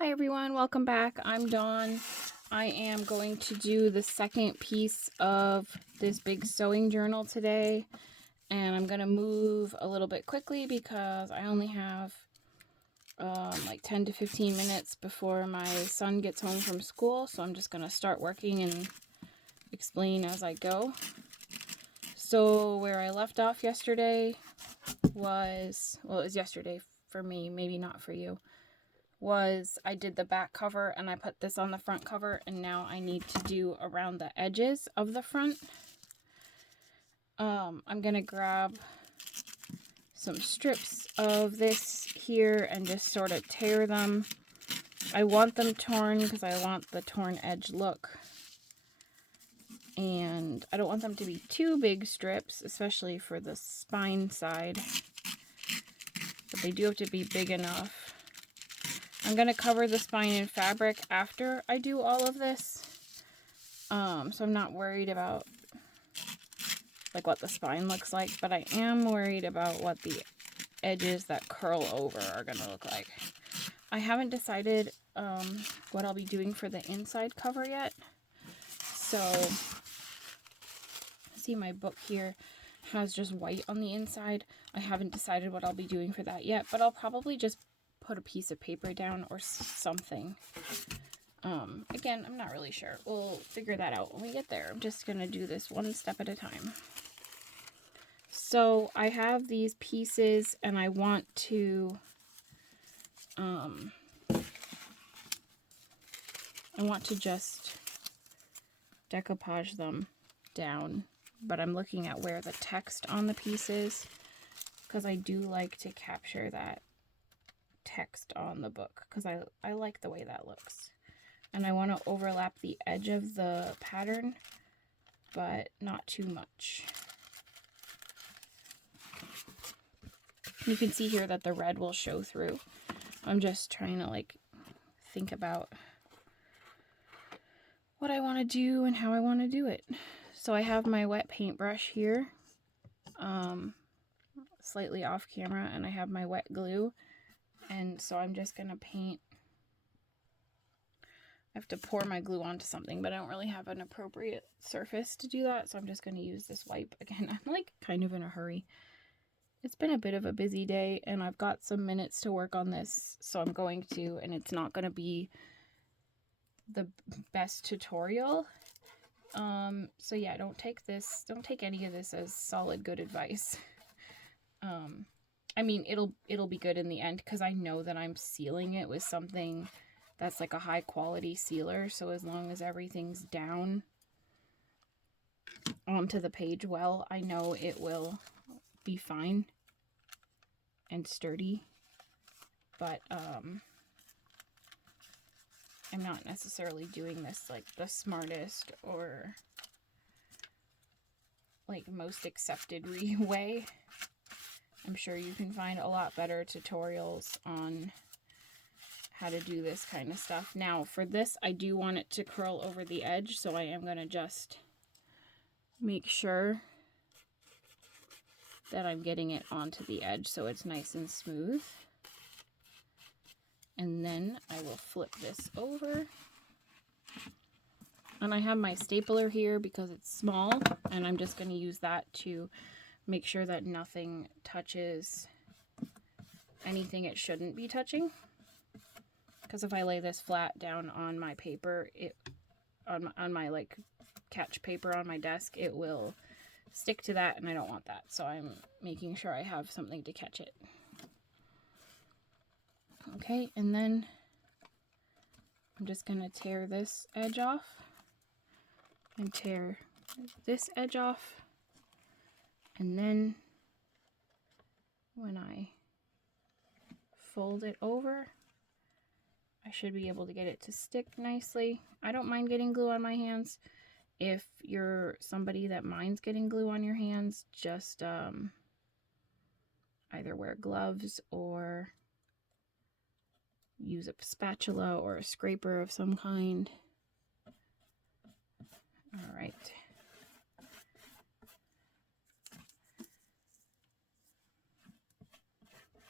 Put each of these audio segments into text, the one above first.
Hi everyone, welcome back. I'm Dawn. I am going to do the second piece of this big sewing journal today, and I'm going to move a little bit quickly because I only have like 10 to 15 minutes before my son gets home from school, so I'm just going to start working and explain as I go. So where I left off yesterday was, well, it was yesterday for me, maybe not for you, was I did the back cover and I put this on the front cover, and now I need to do around the edges of the front. I'm gonna grab some strips of this here and just sort of tear them. I want them torn because I want the torn edge look, and I don't want them to be too big strips, especially for the spine side, but they do have to be big enough. I'm going to cover the spine in fabric after I do all of this. So I'm not worried about like what the spine looks like, but I am worried about what the edges that curl over are going to look like. I haven't decided what I'll be doing for the inside cover yet. So, see, my book here has just white on the inside. I haven't decided what I'll be doing for that yet, but I'll probably just put a piece of paper down or something. Again, I'm not really sure. We'll figure that out when we get there. I'm just going to do this one step at a time. So I have these pieces and I want to, just decoupage them down, but I'm looking at where the text on the piece is because I do like to capture that text on the book because I like the way that looks. And I want to overlap the edge of the pattern, but not too much. You can see here that the red will show through. I'm just trying to like think about what I want to do and how I want to do it. So I have my wet paintbrush here, slightly off camera, and I have my wet glue. And so I'm just going to paint. I have to pour my glue onto something, but I don't really have an appropriate surface to do that, so I'm just going to use this wipe. Again, I'm like kind of in a hurry. It's been a bit of a busy day, and I've got some minutes to work on this, so I'm going to, and it's not going to be the best tutorial. So yeah, don't take any of this as solid good advice. I mean, it'll be good in the end because I know that I'm sealing it with something that's like a high quality sealer, so as long as everything's down onto the page well, I know it will be fine and sturdy. But I'm not necessarily doing this like the smartest or like most accepted way. I'm sure you can find a lot better tutorials on how to do this kind of stuff. Now for this, I do want it to curl over the edge, so I am going to just make sure that I'm getting it onto the edge so it's nice and smooth. And then I will flip this over. And I have my stapler here because it's small, and I'm just going to use that to make sure that nothing touches anything it shouldn't be touching. Because if I lay this flat down on my paper, on my like catch paper on my desk, it will stick to that, and I don't want that. So I'm making sure I have something to catch it. Okay, and then I'm just going to tear this edge off and tear this edge off. And then when I fold it over, I should be able to get it to stick nicely. I don't mind getting glue on my hands. If you're somebody that minds getting glue on your hands, just either wear gloves or use a spatula or a scraper of some kind. All right.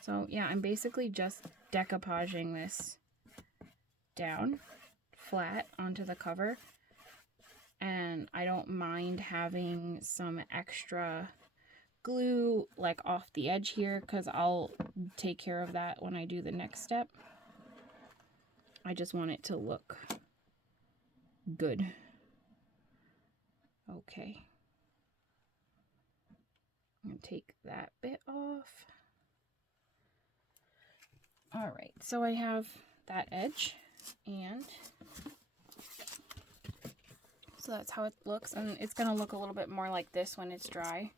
So yeah, I'm basically just decoupaging this down flat onto the cover. And I don't mind having some extra glue like off the edge here, because I'll take care of that when I do the next step. I just want it to look good. Okay. I'm going to take that bit off. All right, so I have that edge, and so that's how it looks, and it's going to look a little bit more like this when it's dry.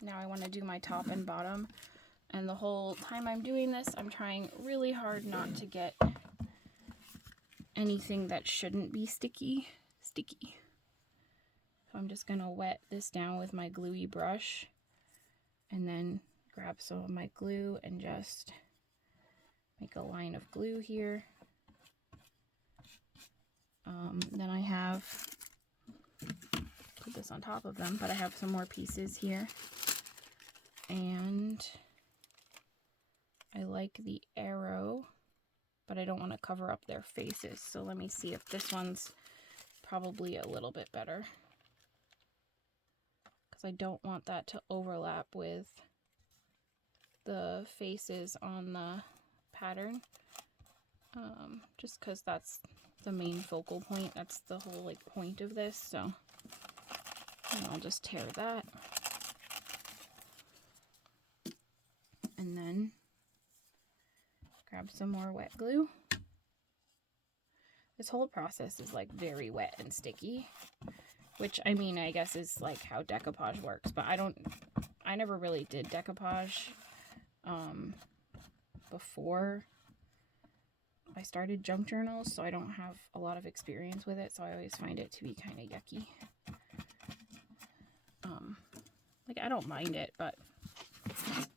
Now I want to do my top and bottom, and the whole time I'm doing this, I'm trying really hard not to get anything that shouldn't be sticky. So I'm just going to wet this down with my gluey brush, and then grab some of my glue and just make a line of glue here. Then I have, put this on top of them, but I have some more pieces here. And I like the arrow, but I don't want to cover up their faces. So let me see if this one's probably a little bit better, because I don't want that to overlap with the faces on the pattern. Just because that's the main focal point. That's the whole like point of this. So I'll just tear that. And then grab some more wet glue. This whole process is like very wet and sticky, which I mean, I guess is like how decoupage works, but I never really did decoupage before I started junk journals, so I don't have a lot of experience with it, so I always find it to be kind of yucky. Like, I don't mind it, but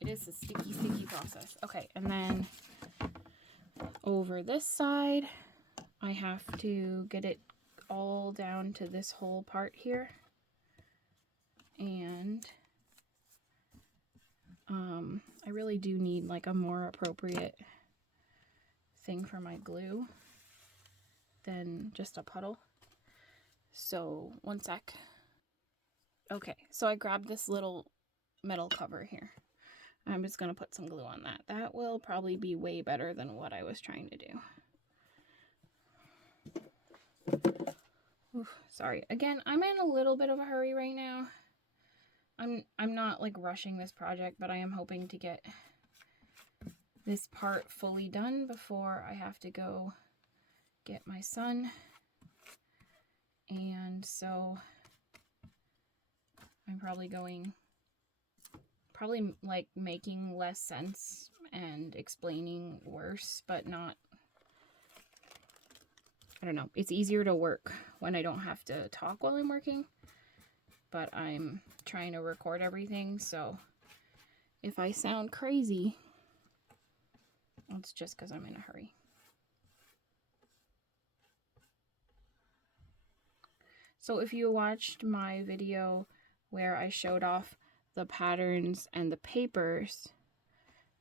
it is a sticky process. Okay, and then over this side, I have to get it all down to this whole part here. And I really do need like a more appropriate thing for my glue than just a puddle. So one sec. Okay, so I grabbed this little metal cover here. I'm just going to put some glue on that. That will probably be way better than what I was trying to do. Oof, sorry. Again, I'm in a little bit of a hurry right now. I'm not like rushing this project, but I am hoping to get this part fully done before I have to go get my son. And so I'm probably like making less sense and explaining worse, but not, I don't know. It's easier to work when I don't have to talk while I'm working, but I'm trying to record everything, so if I sound crazy, it's just because I'm in a hurry. So if you watched my video where I showed off the patterns and the papers,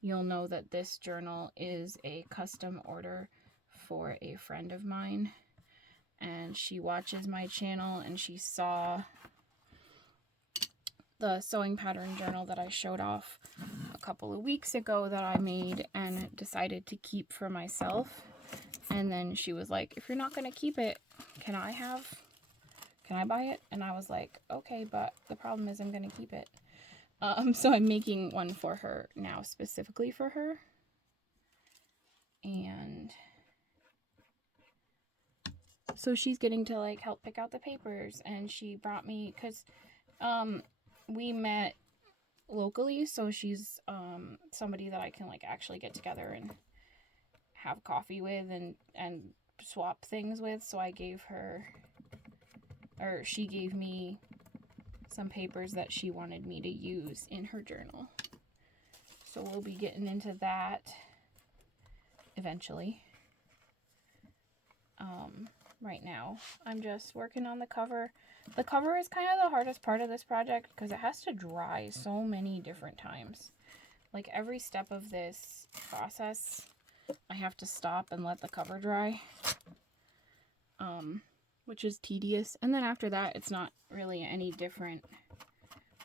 you'll know that this journal is a custom order for a friend of mine, and she watches my channel and she saw the sewing pattern journal that I showed off a couple of weeks ago that I made and decided to keep for myself. And then she was like, if you're not going to keep it, can I buy it? And I was like, okay, but the problem is I'm going to keep it. So I'm making one for her now, specifically for her. And so she's getting to like help pick out the papers, and she brought me, because we met locally, so she's somebody that I can like actually get together and have coffee with and swap things with. So I gave her, or she gave me some papers that she wanted me to use in her journal. So we'll be getting into that eventually. Right now I'm just working on the cover. The cover is kind of the hardest part of this project because it has to dry so many different times. Like every step of this process I have to stop and let the cover dry, which is tedious. And then after that, it's not really any different.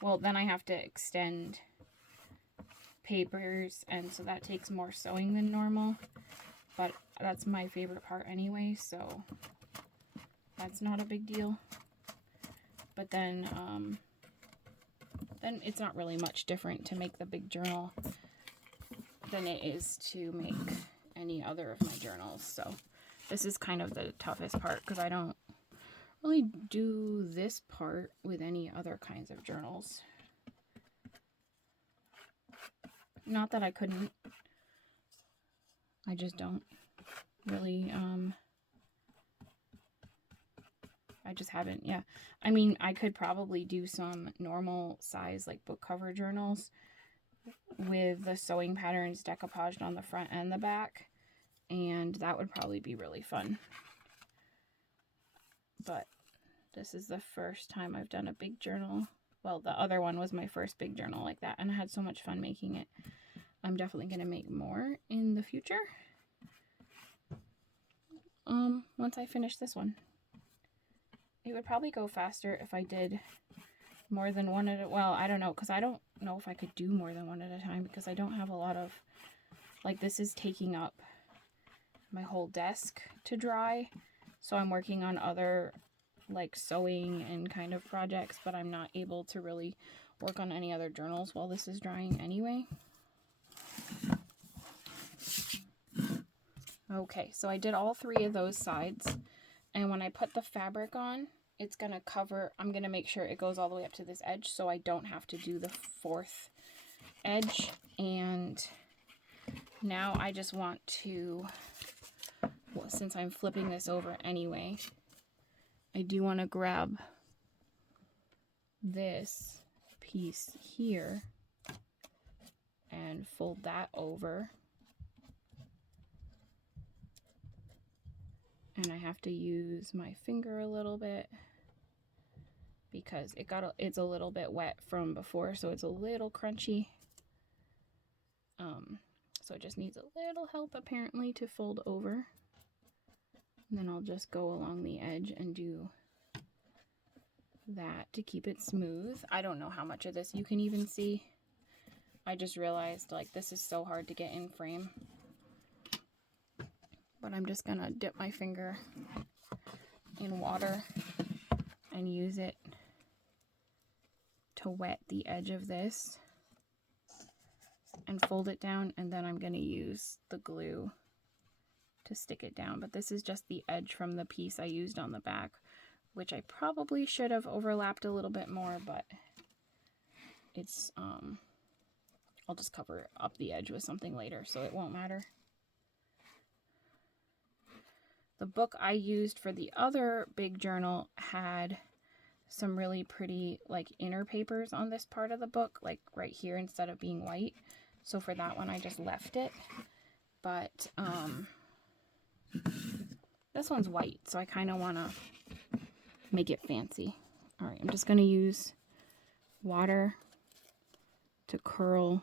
Well, then I have to extend papers, and so that takes more sewing than normal, but that's my favorite part anyway, so that's not a big deal. But then it's not really much different to make the big journal than it is to make any other of my journals. So this is kind of the toughest part because I don't really do this part with any other kinds of journals. Not that I couldn't. I just don't really, I just haven't, yeah. I mean, I could probably do some normal size, like book cover journals with the sewing patterns decoupaged on the front and the back, and that would probably be really fun. But this is the first time I've done a big journal. Well, the other one was my first big journal like that, and I had so much fun making it. I'm definitely going to make more in the future. Once I finish this one. It would probably go faster if I did more than one at a, well, I don't know, because I don't know if I could do more than one at a time because I don't have a lot of, like, this is taking up my whole desk to dry, so I'm working on other, like, sewing and kind of projects, but I'm not able to really work on any other journals while this is drying anyway. Okay, so I did all 3 of those sides, and when I put the fabric on, it's going to cover, I'm going to make sure it goes all the way up to this edge so I don't have to do the 4th edge. And now I just want to, well, since I'm flipping this over anyway, I do want to grab this piece here and fold that over. And I have to use my finger a little bit because it's a little bit wet from before, so it's a little crunchy. So it just needs a little help apparently to fold over. And then I'll just go along the edge and do that to keep it smooth. I don't know how much of this you can even see. I just realized, like, this is so hard to get in frame. But I'm just gonna dip my finger in water and use it to wet the edge of this and fold it down, and then I'm gonna use the glue to stick it down. But this is just the edge from the piece I used on the back, which I probably should have overlapped a little bit more, but it's I'll just cover up the edge with something later, so it won't matter. The book I used for the other big journal had some really pretty, like, inner papers on this part of the book, like right here instead of being white. So for that one, I just left it. But this one's white, so I kind of want to make it fancy. All right, I'm just going to use water to curl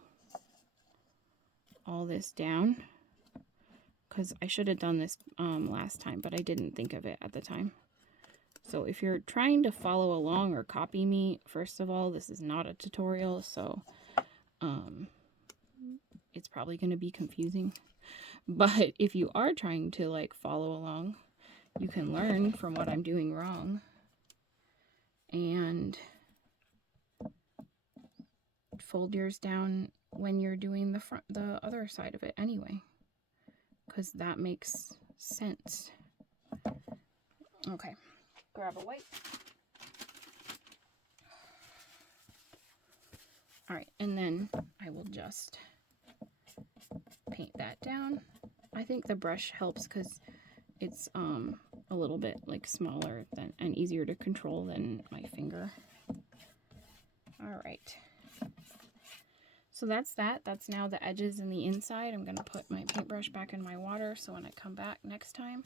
all this down, because I should have done this last time, but I didn't think of it at the time. So if you're trying to follow along or copy me, first of all, this is not a tutorial, so it's probably going to be confusing. But if you are trying to, like, follow along, you can learn from what I'm doing wrong and fold yours down when you're doing the other side of it anyway, because that makes sense. Okay, grab a wipe. All right, and then I will just paint that down. I think the brush helps because it's a little bit, like, smaller than and easier to control than my finger. All right. So that's that. That's now the edges and the inside. I'm going to put my paintbrush back in my water so when I come back next time,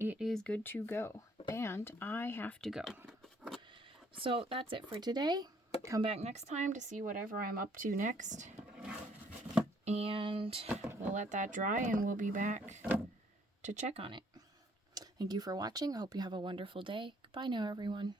it is good to go. And I have to go. So that's it for today. Come back next time to see whatever I'm up to next. and we'll let that dry and we'll be back to check on it. Thank you for watching. I hope you have a wonderful day. Goodbye now, everyone.